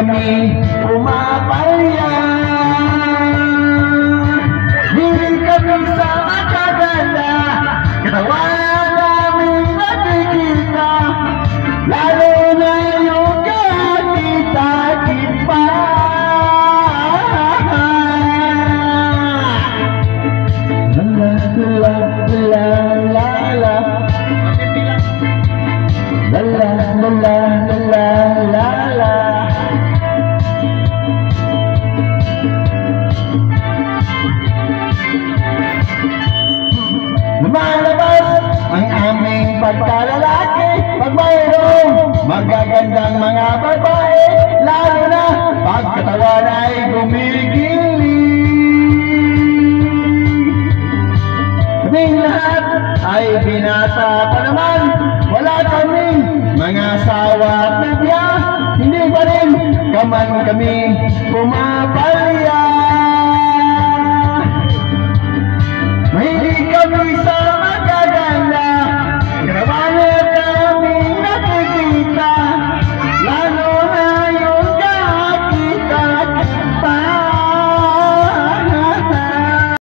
kami pumapalya. Hindi kami sa makaganda, katawan namin nakikita, lalo na yung kahit-takit pa. Lumalabas ang aming pagkalalaki pag mayroong magagandang mga babae, lalo na pagkatawan ay gumigiling. Kaming lahat ay binata pa naman, wala kaming mga asawa at nabya, hindi pa rin kaman kami pumapa.